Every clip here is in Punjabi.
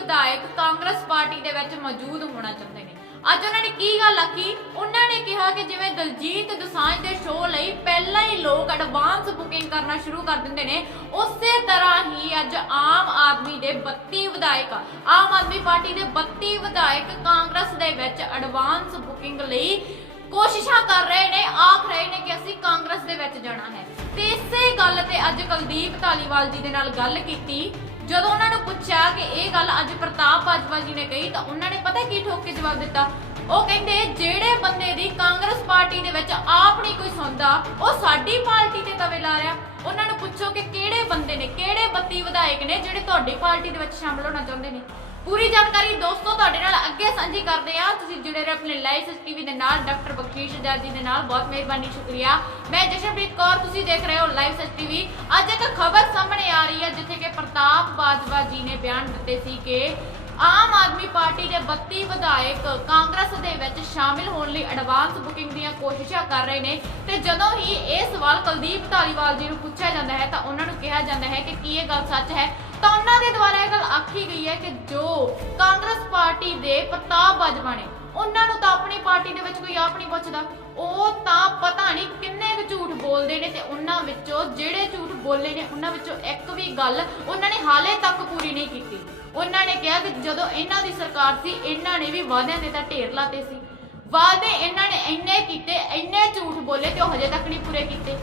ਵਿਧਾਇਕ ਕਾਂਗਰਸ ਪਾਰਟੀ ਦੇ ਵਿੱਚ ਮੌਜੂਦ ਹੋਣਾ ਚਾਹੁੰਦੇ ਨੇ। ਅੱਜ ਉਹਨਾਂ ਨੇ ਕੀ ਗੱਲ ਆਖੀ? ਉਹਨਾਂ ਨੇ ਕਿਹਾ ਕਿ ਜਿਵੇਂ ਦਲਜੀਤ ਦੋਸਾਂਝ ਦੇ ਸ਼ੋਅ ਲਈ ਪਹਿਲਾਂ ਹੀ ਲੋਕ ਐਡਵਾਂਸ ਬੁਕਿੰਗ ਕਰਨਾ ਸ਼ੁਰੂ ਕਰ ਦਿੰਦੇ ਨੇ, ਉਸੇ ਤਰ੍ਹਾਂ ਹੀ ਅੱਜ ਆਮ ਆਦਮੀ ਦੇ 32 ਵਿਧਾਇਕ, ਆਮ ਆਦਮੀ ਪਾਰਟੀ ਦੇ 32 ਵਿਧਾਇਕ ਕਾਂਗਰਸ ਦੇ ਵਿੱਚ ਐਡਵਾਂਸ ਬੁਕਿੰਗ ਲਈ ਕੋਸ਼ਿਸ਼ਾਂ ਕਰ ਰਹੇ ਨੇ, ਆਖ ਰਹੇ ਨੇ ਕਿ ਅਸੀਂ ਕਾਂਗਰਸ ਦੇ ਵਿੱਚ ਜਾਣਾ ਹੈ। ਤੇ ਇਸੇ ਗੱਲ ਤੇ ਅੱਜ ਕੁਲਦੀਪ ਧਾਲੀਵਾਲ ਜੀ ਦੇ ਨਾਲ ਗੱਲ ਕੀਤੀ। ਜਦੋਂ ਉਹਨਾਂ ਨੂੰ ਪੁੱਛਿਆ ਕਿ ਇਹ ਗੱਲ ਅੱਜ ਪ੍ਰਤਾਪ ਬਾਜਵਾ ਜੀ ਨੇ ਕਹੀ, ਤਾਂ ਉਹਨਾਂ ਨੇ ਪਤਾ ਕੀ ਠੋਕ ਕੇ ਜਵਾਬ ਦਿੱਤਾ? ਉਹ ਕਹਿੰਦੇ, ਜਿਹੜੇ ਬੰਦੇ ਦੀ ਕਾਂਗਰਸ ਪਾਰਟੀ ਦੇ ਵਿੱਚ ਆਪ ਨਹੀਂ ਕੋਈ ਸੁਣਦਾ ਉਹ ਸਾਡੀ ਪਾਰਟੀ ਤੇ ਤਵੇ ਲਾ ਰਿਹਾ। ਉਹਨਾਂ ਨੂੰ ਪੁੱਛੋ ਕਿ ਕਿਹੜੇ ਬੰਦੇ ਨੇ, ਕਿਹੜੇ 32 ਵਿਧਾਇਕ ਨੇ ਜਿਹੜੇ ਤੁਹਾਡੀ ਪਾਰਟੀ ਦੇ ਵਿੱਚ ਸ਼ਾਮਲ ਹੋਣਾ ਚਾਹੁੰਦੇ ਨੇ? ਪੂਰੀ ਜਾਣਕਾਰੀ ਦੋਸਤੋ ਤੁਹਾਡੇ ਨਾਲ ਅੱਗੇ ਸਾਂਝੀ ਕਰਦੇ ਆ ਤੁਸੀਂ ਜੁੜੇ ਰਹੋ ਆਪਣੇ ਲਾਈਵ ਟੀਵੀ ਦੇ ਨਾਲ, ਡਾਕਟਰ ਬਖਸ਼ੀਸ਼ ਜੀ ਦੇ ਨਾਲ। ਬਹੁਤ ਮਿਹਰਬਾਨੀ, ਸ਼ੁਕਰੀਆ। ਮੈਂ ਜਸ਼ਨਪ੍ਰੀਤ ਕੌਰ, ਤੁਸੀਂ ਦੇਖ ਰਹੇ ਹੋ ਲਾਈਵ ਟੀਵੀ ਅੱਜ ਇੱਕ ਖਬਰ ਸਾਹਮਣੇ ਆ ਰਹੀ ਹੈ, ਜਿੱਥੇ ਕਿ ਪ੍ਰਤਾਪ ਬਾਜਵਾ ਜੀ ਨੇ ਬਿਆਨ ਦਿੱਤੇ ਸੀ ਕਿ ਆਮ ਆਦਮੀ ਪਾਰਟੀ ਦੇ 32 ਵਿਧਾਇਕ ਕਾਂਗਰਸ ਦੇ ਵਿੱਚ ਸ਼ਾਮਿਲ ਹੋਣ ਲਈ ਐਡਵਾਂਸ ਬੁਕਿੰਗ ਦੀਆਂ ਕੋਸ਼ਿਸ਼ਾਂ ਕਰ ਰਹੇ ਨੇ। ਤੇ ਜਦੋਂ ਹੀ ਇਹ ਸਵਾਲ ਕੁਲਦੀਪ ਧਾਲੀਵਾਲ ਜੀ ਨੂੰ ਪੁੱਛਿਆ ਜਾਂਦਾ ਹੈ, ਤਾਂ ਉਹਨਾਂ ਨੂੰ ਕਿਹਾ ਜਾਂਦਾ ਹੈ ਕਿ ਕੀ ਇਹ ਗੱਲ ਸੱਚ ਹੈ? ਤਾਂ ਉਹਨਾਂ ਦੇ ਦੁਆਰਾ ਇਹ ਗੱਲ ਆਖੀ ਗਈ ਹੈ ਕਿ ਜੋ ਕਾਂਗਰਸ ਪਾਰਟੀ ਦੇ ਪ੍ਰਤਾਪ ਬਾਜਵਾ ਨੇ, ਉਹਨਾਂ ਨੂੰ ਤਾਂ ਆਪਣੀ ਪਾਰਟੀ ਦੇ ਵਿੱਚ ਕੋਈ ਆਪ ਨਹੀਂ ਪੁੱਛਦਾ। ਉਹ ਤਾਂ ਪਤਾ ਨਹੀਂ ਕਿੰਨੇ ਕੁ ਝੂਠ ਬੋਲਦੇ ਨੇ ਤੇ ਉਹਨਾਂ ਵਿੱਚੋਂ ਜਿਹੜੇ ਝੂਠ ਬੋਲੇ ਨੇ, ਉਹਨਾਂ ਵਿੱਚੋਂ ਇੱਕ ਵੀ ਗੱਲ ਉਹਨਾਂ ਨੇ ਹਾਲੇ ਤੱਕ ਪੂਰੀ ਨਹੀਂ ਕੀਤੀ। ਉਹਨਾਂ ਨੇ ਕਿਹਾ ਕਿ ਜਦੋਂ ਇਹਨਾਂ ਦੀ ਸਰਕਾਰ ਸੀ, ਇਹਨਾਂ ਨੇ ਵੀ ਵਾਅਦਿਆਂ ਦੇ ਤਾਂ ਢੇਰ ਲਾਤੇ ਸੀ। ਵਾਅਦੇ ਇਹਨਾਂ ਨੇ ਇੰਨੇ ਕੀਤੇ, ਇੰਨੇ ਝੂਠ ਬੋਲੇ ਤੇ ਉਹ ਹਜੇ ਤੱਕ ਨਹੀਂ ਪੂਰੇ ਕੀਤੇ।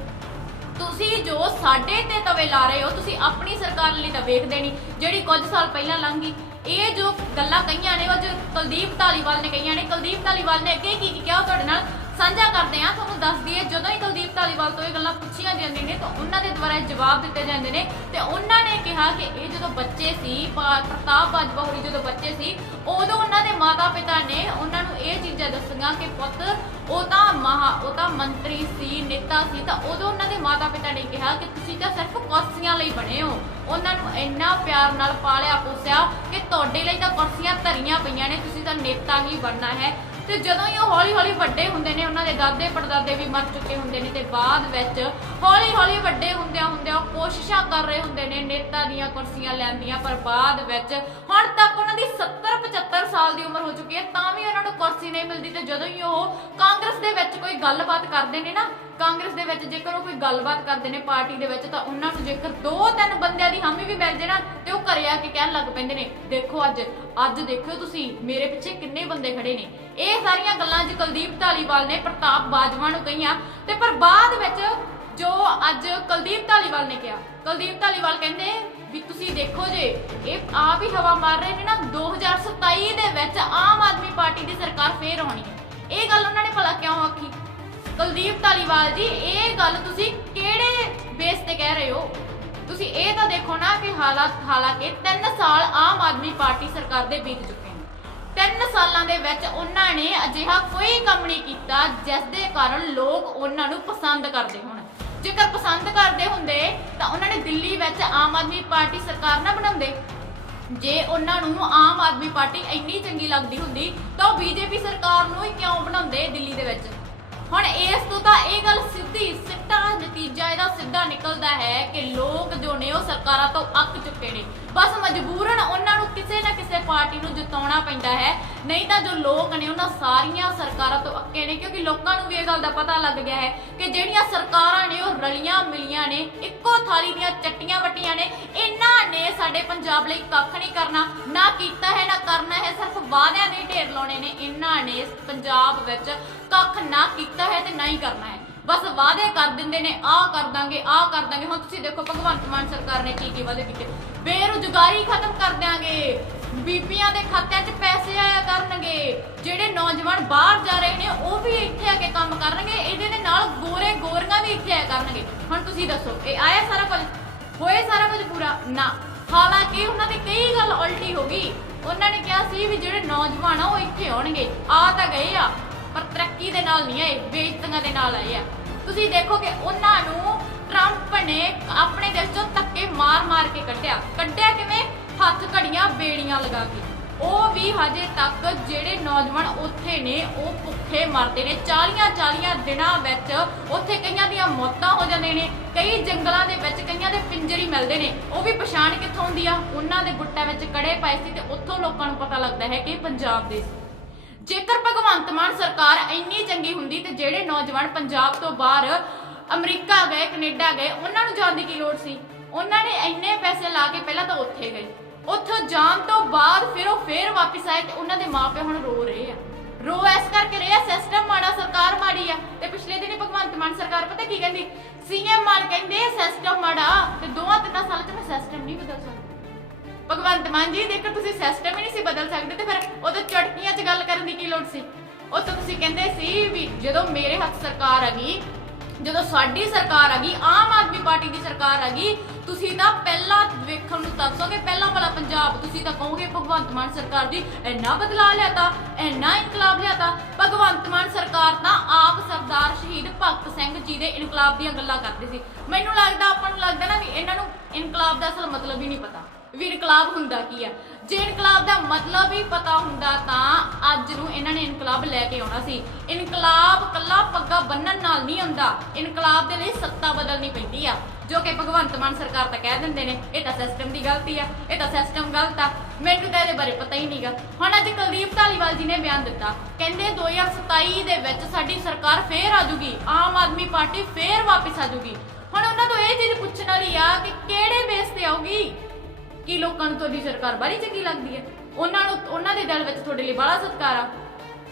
ਤੁਸੀਂ ਜੋ ਸਾਡੇ ਤੇ ਤਵੇ ਲਾ ਰਹੇ ਹੋ, ਤੁਸੀਂ ਆਪਣੀ ਸਰਕਾਰ ਲਈ ਤਾਂ ਵੇਖਦੇ ਨਹੀਂ, ਜਿਹੜੀ ਕੁਝ ਸਾਲ ਪਹਿਲਾਂ ਲੰਘ ਇਹ ਜੋ ਗੱਲਾਂ ਕਹੀਆਂ ਨੇ, ਉਹ ਜੋ ਕੁਲਦੀਪ ਧਾਲੀਵਾਲ ਨੇ ਕਹੀਆਂ ਨੇ, ਕੁਲਦੀਪ ਧਾਲੀਵਾਲ ਨੇ ਅੱਗੇ ਕੀ ਕੀ ਕਿਹਾ ਤੁਹਾਡੇ ਨਾਲ ਸਾਂਝਾ ਕਰਦੇ ਆ ਤੁਹਾਨੂੰ ਦੱਸ ਦਈਏ, ਜਦੋਂ ਹੀ ਕੁਲਦੀਪ ਧਾਲੀਵਾਲ ਤੋਂ ਇਹ ਗੱਲਾਂ ਪੁੱਛੀਆਂ ਜਾਂਦੀਆਂ ਨੇ ਤਾਂ ਉਹਨਾਂ ਦੇ ਦੁਆਰਾ ਜਵਾਬ ਦਿੱਤੇ ਜਾਂਦੇ ਨੇ ਤੇ ਉਹਨਾਂ ਨੇ ਕਿਹਾ ਕਿ ਇਹ ਜਦੋਂ ਬੱਚੇ ਸੀ ਪ੍ਰਤਾਪ ਬਾਜਵਾ ਹੋਰੀ ਜਦੋਂ ਬੱਚੇ ਸੀ, ਉਦੋਂ ਉਹਨਾਂ ਦੇ ਮਾਤਾ ਪਿਤਾ ਨੇ ਉਹਨਾਂ ਨੂੰ ਇਹ ਚੀਜ਼ਾਂ ਦੱਸੀਆਂ ਕਿ ਪੁੱਤ, ਉਹ ਤਾਂ ਮਹਾ, ਉਹ ਤਾਂ ਮੰਤਰੀ ਸੀ, ਨੇਤਾ ਸੀ, ਤਾਂ ਉਦੋਂ ਉਹਨਾਂ ਦੇ ਮਾਤਾ ਪਿਤਾ ਨੇ ਕਿਹਾ ਕਿ ਤੁਸੀਂ ਤਾਂ ਸਿਰਫ ਕੁਰਸੀਆਂ ਲਈ ਬਣੇ ਹੋ। ਉਹਨਾਂ ਨੂੰ ਇੰਨਾ ਪਿਆਰ ਨਾਲ ਪਾਲਿਆ ਪੋਸਿਆ ਕਿ ਤੁਹਾਡੇ ਲਈ ਤਾਂ ਕੁਰਸੀਆਂ ਧਰੀਆਂ ਪਈਆਂ ਨੇ, ਤੁਸੀਂ ਤਾਂ ਨੇਤਾ ਹੀ ਬਣਨਾ ਹੈ। ਤੇ ਜਦੋਂ ਹੀ ਉਹ ਹੌਲੀ ਹੌਲੀ ਵੱਡੇ ਹੁੰਦੇ ਨੇ, ਉਹਨਾਂ ਦੇ ਦਾਦੇ ਪੜਦਾਦੇ ਵੀ ਮਰ ਚੁੱਕੇ ਹੁੰਦੇ ਨੇ ਤੇ ਬਾਅਦ ਵਿੱਚ ਹੌਲੀ ਹੌਲੀ ਵੱਡੇ ਹੁੰਦਿਆਂ ਹੁੰਦਿਆਂ ਉਹ ਕੋਸ਼ਿਸ਼ਾਂ ਕਰ ਰਹੇ ਹੁੰਦੇ ਨੇ, ਨੇਤਾ ਦੀਆਂ ਕੁਰਸੀਆਂ ਲੈਣ ਦੀਆਂ ਪਰ ਬਾਅਦ ਵਿੱਚ ਹੁਣ ਤੱਕ ਦੀ 70 75 ਸਾਲ ਦੀ ਉਮਰ ਹੋ ਚੁੱਕੀ ਹੈ, ਤਾਂ ਵੀ ਉਹਨਾਂ ਨੂੰ ਕੁਰਸੀ ਨਹੀਂ ਮਿਲਦੀ ਤੇ ਜਦੋਂ ਹੀ ਉਹ ਕਾਂਗਰਸ ਦੇ ਵਿੱਚ ਕੋਈ ਗੱਲਬਾਤ ਕਰਦੇ ਨੇ ਨਾ, ਕਾਂਗਰਸ ਦੇ ਵਿੱਚ ਜੇਕਰ ਉਹ ਕੋਈ ਗੱਲਬਾਤ ਕਰਦੇ ਨੇ ਪਾਰਟੀ ਦੇ ਵਿੱਚ, ਤਾਂ ਉਹਨਾਂ ਨੂੰ ਜੇਕਰ ਦੋ ਤਿੰਨ ਬੰਦਿਆਂ ਦੀ ਹਾਮੀ ਵੀ ਮਿਲ ਜੇ ਨਾ, ਤੇ ਉਹ ਘਰੇ ਆ ਕੇ ਕਹਿਣ ਲੱਗ ਪੈਂਦੇ ਨੇ, ਦੇਖੋ ਅੱਜ ਅੱਜ ਦੇਖਿਓ ਤੁਸੀਂ, ਮੇਰੇ ਪਿੱਛੇ ਕਿੰਨੇ ਬੰਦੇ ਖੜੇ ਨੇ। ਇਹ ਸਾਰੀਆਂ ਗੱਲਾਂ ਅੱਜ ਕੁਲਦੀਪ ਧਾਲੀਵਾਲ ਨੇ, ਪ੍ਰਤਾਪ ਬਾਜਵਾ ਨੂੰ ਕਹੀਆਂ, ਤੇ ਪਰ ਬਾਅਦ ਵਿੱਚ ਜੋ ਅੱਜ ਕੁਲਦੀਪ ਧਾਲੀਵਾਲ ਨੇ ਕਿਹਾ, ਕੁਲਦੀਪ ਧਾਲੀਵਾਲ ਕਹਿੰਦੇ ਵੀ ਤੁਸੀਂ ਦੇਖੋ ਜੇ, ਇਹ ਆਪ ਹੀ ਹਵਾ ਮਾਰ ਰਹੇ ਨੇ ਨਾ 2027 ਦੇ ਵਿੱਚ ਆਮ ਆਦਮੀ ਪਾਰਟੀ ਦੀ ਸਰਕਾਰ ਫੇਰ ਆਉਣੀ ਹੈ। ਇਹ ਗੱਲ ਉਹਨਾਂ ਨੇ ਭਲਾ ਕਿਉਂ ਆਖੀ? ਕੁਲਦੀਪ ਧਾਲੀਵਾਲ ਜੀ, ਇਹ ਗੱਲ ਤੁਸੀਂ ਕਿਹੜੇ ਬੇਸ ਤੇ ਕਹਿ ਰਹੇ ਹੋ? ਤੁਸੀਂ ਇਹ ਤਾਂ ਦੇਖੋ ਨਾ ਕਿ ਹਾਲਾਤ ਹਾਲਾਂਕਿ 3 ਸਾਲ ਆਮ ਆਦਮੀ ਪਾਰਟੀ ਸਰਕਾਰ ਦੇ ਬੀਤ ਚੁੱਕੇ ਨੇ। ਤਿੰਨ ਸਾਲਾਂ ਦੇ ਵਿੱਚ ਉਹਨਾਂ ਨੇ ਅਜਿਹਾ ਕੋਈ ਕੰਮ ਨਹੀਂ ਕੀਤਾ, ਜਿਸ ਦੇ ਕਾਰਨ ਲੋਕ ਉਹਨਾਂ ਨੂੰ ਪਸੰਦ ਕਰਦੇ ਹੋਣ। ਜੇਕਰ ਪਸੰਦ ਕਰਦੇ ਹੁੰਦੇ, ਤਾਂ ਉਹਨਾਂ ਨੇ ਦਿੱਲੀ ਵਿੱਚ ਆਮ ਆਦਮੀ ਪਾਰਟੀ ਸਰਕਾਰ ਨਾ ਬਣਾਉਂਦੇ। ਜੇ ਉਹਨਾਂ ਨੂੰ ਆਮ ਆਦਮੀ ਪਾਰਟੀ ਇੰਨੀ ਚੰਗੀ ਲੱਗਦੀ ਹੁੰਦੀ, ਤਾਂ ਉਹ ਬੀਜੇਪੀ ਸਰਕਾਰ ਨੂੰ ਹੀ ਕਿਉਂ ਬਣਾਉਂਦੇ? ਇਸ ਤੋਂ ਤਾਂ ਇਹ ਗੱਲ ਸਿੱਧੀ ਸਿੱਧਾ ਨਤੀਜਾ ਇਹਦਾ ਸਿੱਧਾ ਨਿਕਲਦਾ ਹੈ ਕਿ ਲੋਕ ਜੋ ਨੇ ਉਹ ਸਰਕਾਰਾਂ ਤੋਂ ਅੱਕ ਚੁੱਕੇ ਨੇ। ਬਸ ਮਜਬੂਰਨ ਉਹਨਾਂ ਨੂੰ ਕਿਸੇ ਨਾ ਕਿਸੇ ਪਾਰਟੀ ਨੂੰ ਜਿਤਾਉਣਾ ਪੈਂਦਾ ਹੈ। ਨਹੀਂ ਤਾਂ ਜੋ ਲੋਕ ਨੇ ਉਹਨਾਂ ਸਾਰੀਆਂ ਸਰਕਾਰਾਂ ਤੋਂ ਅੱਕੇ ਨੇ, ਕਿਉਂਕਿ ਲੋਕਾਂ ਨੂੰ ਵੀ ਇਹ ਗੱਲ ਦਾ ਪਤਾ ਲੱਗ ਗਿਆ ਹੈ ਕਿ ਜਿਹੜੀਆਂ ਸਰਕਾਰਾਂ ਨੇ ਉਹ ਰਲੀਆਂ ਮਿਲੀਆਂ ਨੇ, ਇੱਕੋ ਥਾਲੀ ਦੀਆਂ ਚੱਟੀਆਂ ਵੱਟੀਆਂ ਨੇ, ਇਹਨਾਂ ਨੇ ਸਾਡੇ ਪੰਜਾਬ ਲਈ ਕੱਖ ਨਹੀਂ ਕਰਨਾ, ਨਾ ਕੀਤਾ ਹੈ, ਨਾ ਕਰਨਾ ਹੈ, ਸਿਰਫ ਵਾਅਦਿਆਂ ਦੇ ਢੇਰ ਲਾਉਣੇ ਨੇ। ਇਹਨਾਂ ਨੇ ਪੰਜਾਬ ਵਿੱਚ ਕੱਖ ਨਾ ਕੀਤਾ ਹੈ ਤੇ ਨਾ ਹੀ ਕਰਨਾ ਹੈ। ਬਸ ਵਾਅਦੇ ਕਰ ਦਿੰਦੇ ਨੇ, ਆਹ ਕਰ ਦਾਂਗੇ, ਆਹ ਕਰ ਦਾਂਗੇ। ਹੁਣ ਤੁਸੀਂ ਦੇਖੋ, ਭਗਵੰਤ ਮਾਨ ਸਰਕਾਰ ਨੇ ਕੀ ਕੀ ਵਾਅਦੇ ਕੀਤੇ। ਬੇਰੁਜ਼ਗਾਰੀ ਖਤਮ ਕਰ ਦਿਆਂਗੇ। ਬੀਬੀਆਂ ਦੇ ਖਾਤਿਆਂ 'ਚ ਪੈਸੇ ਆਇਆ ਕਰਨਗੇ। ਜਿਹੜੇ ਨੌਜਵਾਨ ਬਾਹਰ ਜਾ ਰਹੇ ਨੇ, ਉਹ ਵੀ ਇੱਥੇ ਆ ਕੇ ਕੰਮ ਕਰਨਗੇ। ਇਹਦੇ ਦੇ ਨਾਲ ਗੋਰੇ ਗੋਰੀਆਂ ਵੀ ਇੱਥੇ ਆਇਆ ਕਰਨਗੇ। ਹੁਣ ਤੁਸੀਂ ਦੱਸੋ, ਇਹ ਆਇਆ ਸਾਰਾ ਕੁਝ? ਹੋਏ ਸਾਰਾ ਕੁਝ ਪੂਰਾ? ਨਾ। ਹਾਲਾਂਕਿ ਉਹਨਾਂ ਦੀ ਕਈ ਗੱਲ ਉਲਟੀ ਹੋ ਗਈ। ਉਹਨਾਂ ਨੇ ਕਿਹਾ ਸੀ ਵੀ ਜਿਹੜੇ ਨੌਜਵਾਨ ਆ, ਉਹ ਇੱਥੇ ਆਉਣਗੇ। ਆ ਤਾਂ ਗਏ ਆ। ਪਰ ਤਰੱਕੀ ਦੇ ਨਾਲ ਨਹੀਂ ਆਏ, ਬੇਇੱਜ਼ਤੀਆਂ ਦੇ ਨਾਲ ਆਏ ਆ। ਤੁਸੀਂ ਦੇਖੋ ਕਿ ਉਹਨਾਂ ਨੂੰ ਟਰੰਪ ਨੇ ਆਪਣੇ ਦੇਸ਼ ਚੋਂ ਧੱਕੇ ਮਾਰ-ਮਾਰ ਕੇ ਕੱਢਿਆ। ਕੱਢਿਆ ਕਿਵੇਂ? ਹੱਥ ਘੜੀਆਂ ਬੇੜੀਆਂ ਲਗਾ ਕੇ। ਉਹ ਵੀ ਹਜੇ ਤੱਕ ਜਿਹੜੇ ਨੌਜਵਾਨ ਉੱਥੇ ਨੇ, ਉਹ ਭੁੱਖੇ ਮਰਦੇ ਨੇ। 40 40 ਦਿਨਾਂ ਵਿੱਚ ਉੱਥੇ ਕਈਆਂ ਦੀਆਂ ਮੌਤਾਂ ਹੋ ਜਾਂਦੇ ਨੇ। ਕਈ ਜੰਗਲਾਂ ਦੇ ਵਿੱਚ ਕਈਆਂ ਦੇ ਪਿੰਜਰੀ ਮਿਲਦੇ ਨੇ। ਉਹ ਵੀ ਪਛਾਣ ਕਿੱਥੋਂ ਹੁੰਦੀ ਆ? ਉਹਨਾਂ ਦੇ ਗੁੱਟਾਂ ਵਿੱਚ ਕੜੇ ਪਾਏ ਸੀ ਤੇ ਉੱਥੋਂ ਲੋਕਾਂ ਨੂੰ ਪਤਾ ਲੱਗਦਾ ਹੈ ਕਿ ਇਹ ਪੰਜਾਬ ਦੇ ਸੀ। ਜੇਕਰ ਭਗਵੰਤ ਮਾਨ ਸਰਕਾਰ ਇੰਨੀ ਚੰਗੀ ਹੁੰਦੀ ਤੇ ਜਿਹੜੇ ਨੌਜਵਾਨ ਪੰਜਾਬ ਤੋਂ ਬਾਹਰ ਅਮਰੀਕਾ ਗਏ, ਕੈਨੇਡਾ ਗਏ, ਉਹਨਾਂ ਨੂੰ ਜਾਣ ਦੀ ਕੀ ਲੋੜ ਸੀ? ਉਹਨਾਂ ਨੇ ਇੰਨੇ ਪੈਸੇ ਲਾ ਕੇ ਪਹਿਲਾਂ ਤਾਂ ਉੱਥੇ ਗਏ। ਉੱਥੋਂ ਜਾਣ ਤੋਂ ਬਾਅਦ ਫਿਰ ਉਹ ਫੇਰ ਵਾਪਸ ਆਏ ਤੇ ਉਹਨਾਂ ਦੇ ਮਾਪੇ ਹੁਣ ਰੋ ਰਹੇ ਆ। ਰੋ ਐਸ ਕਰਕੇ ਰਹੇ ਆ ਸਿਸਟਮ ਮਾੜਾ, ਸਰਕਾਰ ਮਾੜੀ ਆ। ਤੇ ਪਿਛਲੇ ਦਿਨੀ ਭਗਵੰਤ ਮਾਨ ਸਰਕਾਰ ਪਤਾ ਕੀ ਕਹਿੰਦੀ? ਸੀਐਮ ਮਾਨ ਕਹਿੰਦੇ ਸਿਸਟਮ ਮਾੜਾ ਤੇ ਦੋਵਾਂ ਤਿੰਨਾਂ ਸਾਲਾਂ ਚ ਮੈਂ ਸਿਸਟਮ ਨਹੀਂ ਬਦਲ ਸਕਦਾ। ਭਗਵੰਤ ਮਾਨ ਜੀ, ਜੇਕਰ ਤੁਸੀਂ ਸਿਸਟਮ ਹੀ ਨਹੀਂ ਸੀ ਬਦਲ ਸਕਦੇ ਤੇ ਫਿਰ ਉਦੋਂ ਚਟਕੀਆਂ 'ਚ ਗੱਲ ਕਰਨ ਦੀ ਕੀ ਲੋੜ ਸੀ? ਉਹ ਤਾਂ ਤੁਸੀਂ ਕਹਿੰਦੇ ਸੀ ਵੀ ਜਦੋਂ ਮੇਰੇ ਹੱਥ ਸਰਕਾਰ ਆ ਗਈ, ਜਦੋਂ ਸਾਡੀ ਸਰਕਾਰ ਆ ਗਈ, ਆਮ ਆਦਮੀ ਪਾਰਟੀ ਦੀ ਸਰਕਾਰ ਆ ਗਈ, ਤੁਸੀਂ ਤਾਂ ਪਹਿਲਾਂ ਵੇਖਣ ਨੂੰ ਤਰਸੋਗੇ ਪਹਿਲਾਂ ਵਾਲਾ ਪੰਜਾਬ, ਤੁਸੀਂ ਤਾਂ ਕਹੋਗੇ ਭਗਵੰਤ ਮਾਨ ਸਰਕਾਰ ਦੀ ਇੰਨਾ ਬਦਲਾ ਲਿਆਤਾ, ਇੰਨਾ ਇਨਕਲਾਬ ਲਿਆਤਾ। ਭਗਵੰਤ ਮਾਨ ਸਰਕਾਰ ਤਾਂ ਆਪ ਸਰਦਾਰ ਸ਼ਹੀਦ ਭਗਤ ਸਿੰਘ ਜੀ ਦੇ ਇਨਕਲਾਬ ਦੀਆਂ ਗੱਲਾਂ ਕਰਦੇ ਸੀ। ਮੈਨੂੰ ਲੱਗਦਾ, ਆਪਾਂ ਨੂੰ ਲੱਗਦਾ ਨਾ ਵੀ ਇਹਨਾਂ ਨੂੰ ਇਨਕਲਾਬ ਦਾ ਅਸਲ ਮਤਲਬ ਹੀ ਨਹੀਂ ਪਤਾ। ਵੀ ਇਨਕਲਾਬ ਹੁੰਦਾ ਕੀ ਆ? ਜੇ ਇਨਕਲਾਬ ਦਾ ਮਤਲਬ ਹੀ ਪਤਾ ਹੁੰਦਾ ਤਾਂ ਅੱਜ ਨੂੰ ਇਹਨਾਂ ਨੇ ਇਨਕਲਾਬ ਲੈ ਕੇ ਆਉਣਾ ਸੀ। ਇਨਕਲਾਬ ਕੱਲਾ ਪੱਗਾ ਬੰਨਣ ਨਾਲ ਨਹੀਂ ਹੁੰਦਾ। ਇਨਕਲਾਬ ਦੇ ਲਈ ਸੱਤਾ ਬਦਲਣੀ ਪੈਂਦੀ ਆ। ਜੋ ਕਿ ਭਗਵੰਤ ਮਾਨ ਸਰਕਾਰ ਤਾਂ ਕਹਿ ਦਿੰਦੇ ਨੇ, ਇਹ ਤਾਂ ਸਿਸਟਮ ਦੀ ਗਲਤੀ ਆ, ਇਹ ਤਾਂ ਸਿਸਟਮ ਗਲਤ ਆ। ਮੈਨੂੰ ਤਾਂ ਇਹਦੇ ਬਾਰੇ ਪਤਾ ਹੀ ਨਹੀਂਗਾ। ਹੁਣ ਅੱਜ ਕੁਲਦੀਪ ਧਾਲੀਵਾਲ ਜੀ ਨੇ ਬਿਆਨ ਦਿੱਤਾ। ਕਹਿੰਦੇ 2027 ਦੇ ਵਿੱਚ ਸਾਡੀ ਸਰਕਾਰ ਫੇਰ ਆ ਜੂਗੀ। ਆਮ ਆਦਮੀ ਪਾਰਟੀ ਫੇਰ ਵਾਪਸ ਆ ਜੂਗੀ। ਹੁਣ ਉਹਨਾਂ ਤੋਂ ਇਹ ਚੀਜ਼ ਪੁੱਛਣ ਵਾਲੀ ਆ ਕਿ ਕਿਹੜੇ ਬੇਸ ਤੇ ਆਊਗੀ? ਕੀ ਲੋਕਾਂ ਨੂੰ ਤੁਹਾਡੀ ਸਰਕਾਰ ਬਾਰੀ ਚੰਗੀ ਲੱਗਦੀ ਹੈ? ਉਹਨਾਂ ਨੂੰ ਉਹਨਾਂ ਦੇ ਦਿਲ ਵਿੱਚ ਤੁਹਾਡੇ ਲਈ ਬੜਾ ਸਤਿਕਾਰ ਆ।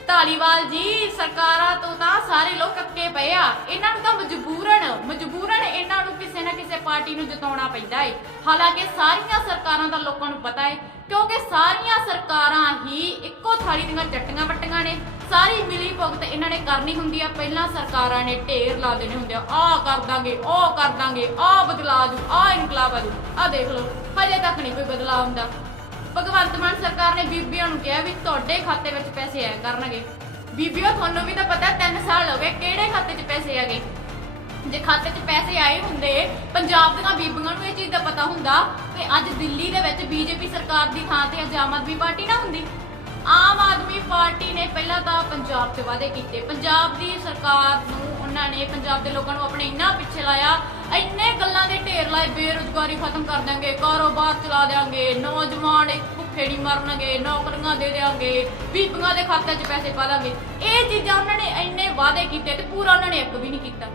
ਧਾਲੀਵਾਲ ਜੀ, ਸਰਕਾਰਾਂ ਤੋਂ ਤਾਂ ਸਾਰੇ ਲੋਕ ਅੱਕੇ ਪਏ ਆ। ਇਹਨਾਂ ਨੂੰ ਤਾਂ ਮਜਬੂਰਨ ਮਜਬੂਰਨ ਇਹਨਾਂ ਨੂੰ ਕਿਸੇ ਨਾ ਕਿਸੇ ਪਾਰਟੀ ਨੂੰ ਜਿਤਾਉਣਾ ਪੈਂਦਾ ਏ। ਹਾਲਾਂਕਿ ਸਾਰੀਆਂ ਸਰਕਾਰਾਂ ਦਾ ਲੋਕਾਂ ਨੂੰ ਪਤਾ ਏ, ਕਿਉਂਕਿ ਸਾਰੀਆਂ ਸਰਕਾਰਾਂ ਹੀ ਇੱਕੋ ਥਾਲੀ ਦੀਆਂ ਚੱਟੀਆਂ ਵੱਟੀਆਂ ਨੇ। ਸਾਰੀ ਮਿਲੀ ਭੁਗਤ ਇਹਨਾਂ ਨੇ ਕਰਨੀ ਹੁੰਦੀ ਆ। ਪਹਿਲਾਂ ਸਰਕਾਰਾਂ ਨੇ ਢੇਰ ਲਾ ਦੇਣੇ ਹੁੰਦੇ ਆ। ਆਹ ਕਰ ਦਾਂਗੇ, ਉਹ ਕਰ ਦਾਂਗੇ, ਆਹ ਬਦਲਾ ਜੂ ਆਹ ਇਨਕਲਾਬ ਆ ਜੂ ਆਹ ਦੇਖ ਲਓ। ਹਜੇ ਤੱਕ ਨਹੀਂ ਕੋਈ ਬਦਲਾਅ ਹੁੰਦਾ ਭਗਵੰਤ ਮਾਨ ਸਰਕਾਰ ਨੇ ਬੀਬੀਆਂ ਨੂੰ ਕਿਹਾ ਵੀ ਤੁਹਾਡੇ ਖਾਤੇ ਵਿੱਚ ਪੈਸੇ ਆਇਆ ਕਰਨਗੇ। ਬੀਬੀਓ, ਤੁਹਾਨੂੰ ਵੀ ਤਾਂ ਪਤਾ 3 ਸਾਲ ਹੋ ਗਏ, ਕਿਹੜੇ ਖਾਤੇ 'ਚ ਪੈਸੇ ਆ ਗਏ ਜੇ ਖਾਤੇ 'ਚ ਪੈਸੇ ਆਏ ਹੁੰਦੇ, ਪੰਜਾਬ ਦੀਆਂ ਬੀਬੀਆਂ ਨੂੰ ਇਹ ਚੀਜ਼ ਦਾ ਪਤਾ ਹੁੰਦਾ ਤੇ ਅੱਜ ਦਿੱਲੀ ਦੇ ਵਿੱਚ ਬੀਜੇਪੀ ਸਰਕਾਰ ਦੀ ਥਾਂ ਤੇ ਅੱਜ ਆਮ ਆਦਮੀ ਪਾਰਟੀ ਨਾ ਹੁੰਦੀ। ਆਮ ਆਦਮੀ ਪਾਰਟੀ ਨੇ ਪਹਿਲਾਂ ਤਾਂ ਪੰਜਾਬ 'ਚ ਵਾਅਦੇ ਕੀਤੇ। ਪੰਜਾਬ ਦੀ ਸਰਕਾਰ ਨੂੰ ਉਹਨਾਂ ਨੇ, ਪੰਜਾਬ ਦੇ ਲੋਕਾਂ ਨੂੰ ਆਪਣੇ ਇੰਨਾ ਪਿੱਛੇ ਲਾਇਆ, ਇੰਨੇ ਗੱਲਾਂ ਦੇ ਢੇਰ ਲਾਏ, ਬੇਰੁਜ਼ਗਾਰੀ ਖਤਮ ਕਰ ਦਾਂਗੇ ਕਾਰੋਬਾਰ ਚਲਾ ਦਿਆਂਗੇ, ਨੌਜਵਾਨ ਭੁੱਖੇ ਨਹੀਂ ਮਰਨਗੇ, ਨੌਕਰੀਆਂ ਦੇ ਦਿਆਂਗੇ, ਬੀਬੀਆਂ ਦੇ ਖਾਤੇ 'ਚ ਪੈਸੇ ਪਾ ਦਾਂਗੇ। ਇਹ ਚੀਜ਼ਾਂ ਉਹਨਾਂ ਨੇ ਇੰਨੇ ਵਾਅਦੇ ਕੀਤੇ ਤੇ ਪੂਰਾ ਉਹਨਾਂ ਨੇ ਇੱਕ ਵੀ ਨਹੀਂ ਕੀਤਾ।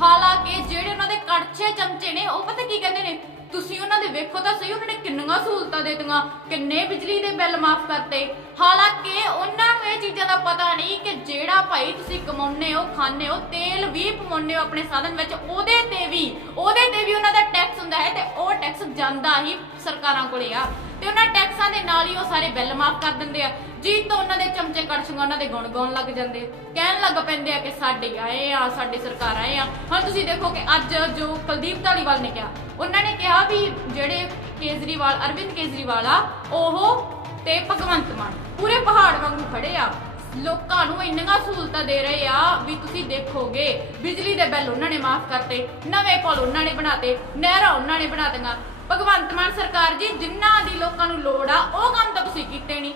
ਹਾਲਾਂਕਿ ਜਿਹੜੇ ਉਹਨਾਂ ਦੇ ਕੜਛੇ ਚਮਚੇ ਨੇ, ਉਹ ਪਤਾ ਕੀ ਕਹਿੰਦੇ ਨੇ? ਤੁਸੀਂ ਉਹਨਾਂ ਦੇ ਵੇਖੋ ਤਾਂ ਸਹੀ ਉਹਨਾਂ ਨੇ ਕਿੰਨੀਆਂ ਸਹੂਲਤਾਂ ਦੇ ਦਿੱਤੀਆਂ, ਕਿੰਨੇ ਬਿਜਲੀ ਦੇ ਬਿੱਲ ਮਾਫ ਕਰਤੇ। ਹਾਲਾਂਕਿ ਉਹਨਾਂ ਨੂੰ ਇਹ ਚੀਜ਼ਾਂ ਦਾ ਪਤਾ ਨਹੀਂ ਕਿ ਜਿਹੜਾ ਭਾਈ ਤੁਸੀਂ ਕਮਾਉਂਦੇ ਹੋ, ਖਾਂਦੇ ਹੋ, ਤੇਲ ਵੀ ਪਵਾਉਂਦੇ ਹੋ ਆਪਣੇ ਸਾਧਨ ਵਿੱਚ, ਉਹਦੇ ਤੇ ਵੀ, ਉਹਦੇ ਤੇ ਵੀ ਉਹਨਾਂ ਦਾ ਟੈਕਸ ਹੁੰਦਾ ਹੈ ਤੇ ਉਹ ਟੈਕਸ ਜਾਂਦਾ ਹੀ ਸਰਕਾਰਾਂ ਕੋਲੇ ਆ। ਤੇ ਉਹਨਾਂ ਟੈਕਸਾਂ ਦੇ ਨਾਲ ਹੀ ਉਹ ਸਾਰੇ ਬਿੱਲ ਮਾਫ ਕਰ ਦਿੰਦੇ ਆ। ਜੀ ਤਾਂ ਉਹਨਾਂ ਦੇ ਚਮਚੇ ਕੜਛੀਆਂ, ਉਹਨਾਂ ਦੇ ਗੁਣ ਗਾਉਣ ਲੱਗ ਜਾਂਦੇ। ਕਹਿਣ ਲੱਗ ਪੈਂਦੇ ਆ ਕਿ ਸਾਡੇ ਆਏ ਆ, ਸਾਡੀ ਸਰਕਾਰ ਆਏ ਆ। ਹੁਣ ਤੁਸੀਂ ਦੇਖੋ ਕਿ ਅੱਜ ਜੋ ਕੁਲਦੀਪ ਧਾਲੀਵਾਲ ਨੇ ਕਿਹਾ, ਉਹਨਾਂ ਨੇ ਕਿਹਾ ਵੀ ਜਿਹੜੇ ਕੇਜਰੀਵਾਲ, ਅਰਵਿੰਦ ਕੇਜਰੀਵਾਲ ਆ, ਉਹ ਤੇ ਭਗਵੰਤ ਮਾਨ, ਪੂਰੇ ਪਹਾੜ ਵਾਂਗੂ ਖੜੇ ਆ। ਲੋਕਾਂ ਨੂੰ ਇੰਨੀਆਂ ਸਹੂਲਤਾਂ ਦੇ ਰਹੇ ਆ ਵੀ ਤੁਸੀਂ ਦੇਖੋਗੇ, ਬਿਜਲੀ ਦੇ ਬਿੱਲ ਉਹਨਾਂ ਨੇ ਮਾਫ ਕਰਤੇ, ਨਵੇਂ ਪੁਲ ਉਹਨਾਂ ਨੇ ਬਣਾਤੇ, ਨਹਿਰਾਂ ਉਹਨਾਂ ਨੇ ਬਣਾ ਦਿੱਤੀਆਂ ਭਗਵੰਤ ਮਾਨ ਸਰਕਾਰ ਜੀ, ਜਿਨ੍ਹਾਂ ਦੀ ਲੋਕਾਂ ਨੂੰ ਲੋੜ ਆ, ਉਹ ਕੰਮ ਤਾਂ ਤੁਸੀਂ ਕੀਤੇ ਨਹੀਂ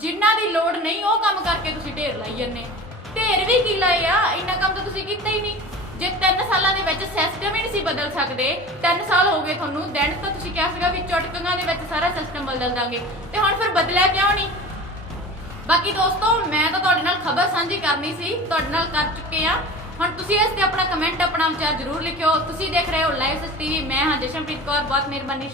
ਜਿਨ੍ਹਾਂ ਦੀ ਲੋੜ ਨਹੀਂ, ਉਹ ਕੰਮ ਕਰਕੇ ਤੁਸੀਂ ਢੇਰ ਲਾਈ ਜੰਨੇ ਢੇਰ ਵੀ ਕੀ ਲਾਏ ਆ? ਇੰਨਾ ਕੰਮ ਤਾਂ ਤੁਸੀਂ ਕੀਤਾ ਹੀ ਨਹੀਂ ਜੇ 3 ਸਾਲਾਂ ਦੇ ਵਿੱਚ ਸਿਸਟਮ ਹੀ ਨਹੀਂ ਸੀ ਬਦਲ ਸਕਦੇ 3 ਸਾਲ ਹੋ ਗਏ ਤੁਹਾਨੂੰ ਦੈਨ ਤਾਂ ਤੁਸੀਂ ਕਿਹਾ ਸੀਗਾ ਵੀ ਚੁਟਕੀਆਂ ਦੇ ਵਿੱਚ ਸਾਰਾ ਸਿਸਟਮ ਬਦਲ ਦਾਂਗੇ। ਤੇ ਹੁਣ ਫਿਰ ਬਦਲਿਆ ਕਿਉਂ ਨਹੀਂ ਬਾਕੀ ਦੋਸਤੋ, ਮੈਂ ਤਾਂ ਤੁਹਾਡੇ ਨਾਲ ਖਬਰ ਸਾਂਝੀ ਕਰਨੀ ਸੀ, ਤੁਹਾਡੇ ਨਾਲ ਕਰ ਚੁੱਕੇ ਆ। ਹੁਣ ਤੁਸੀਂ ਇਸ ਤੇ ਆਪਣਾ ਕਮੈਂਟ ਆਪਣਾ ਵਿਚਾਰ ਜ਼ਰੂਰ ਲਿਖਿਓ। ਤੁਸੀਂ ਦੇਖ ਰਹੇ ਹੋ ਲਾਈਵ ਸਸ ਟੀਵੀ ਮੈਂ ਹਾਂ ਜਸ਼ਨਪ੍ਰੀਤ ਕੌਰ, ਬਹੁਤ ਮਿਹਰਬਾਨੀ